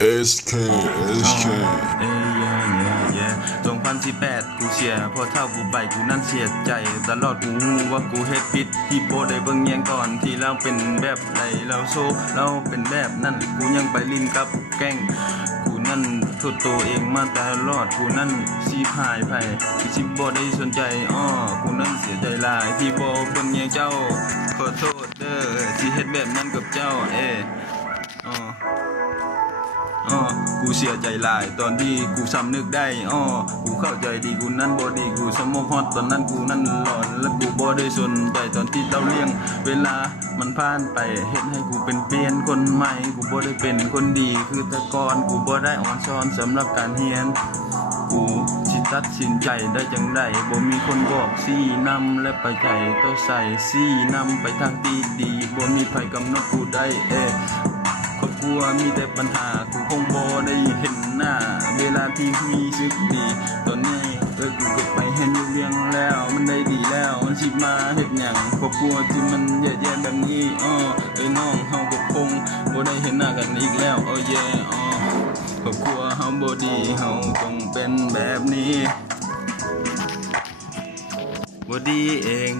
SK SK เอ้ย2018กูเสียพอเท่ากูไปกูนั่นเสียใจตลอดกูรู้ว่ากูเฮ็ดผิดที่โบได้เบิ่งแยงก่อนที่เราเป็นแบบใดเราโซเราเป็นแบบนั้นกูยังไปลิ้นกับแก้งกูนั่นโทษตัวเองมาตลอดกูนั่นสิพายไผกูสิบ่ได้สนใจกูนั่นเสียใจหลายที่บ่เบิ่งแยงเจ้าขอโทษเด้อที่เฮ็ดแบบนั้นกับเจ้ากูเสียใจหลายตอนที่กูสำนึกได้กูเข้าใจดีกูนั่นบ่ดีกูสมองฮอตตอนนั้นกูนั่นหลอนและกูบ่ได้สนใจตอนที่เราเลี้ยงเวลามันผ่านไปเฮ็ดให้กูเป็นเปลี่ยนคนใหม่กูบ่ได้เป็นคนดีคือแต่ก่อนกูบ่ได้อ่อนช้อนสำหรับการเรียนกูสิตัดสินใจได้จังไดบ่มีคนบอกซี่นำและไปใจต้องใส่ซี่นำไปทางที่ดีบ่มีไผกำหนดกูได้ครอบครัวมีแต่ปัญหากูคงบ่ได้เห็นหน้าเวลาที่มีสึกดีตอนนี้กูเก็บไปเห็นอยู่เรียงแล้วมันได้ดีแล้วมันสิมาเฮ็ดหยังครอบครัวที่มันแย่ๆแบบนี้น้องเฮาก็คงบ่ได้เห็นหน้ากันอีกแล้วครอบครัวเฮาบ่ดีเฮาคงเป็นแบบนี้บ่ดีเอง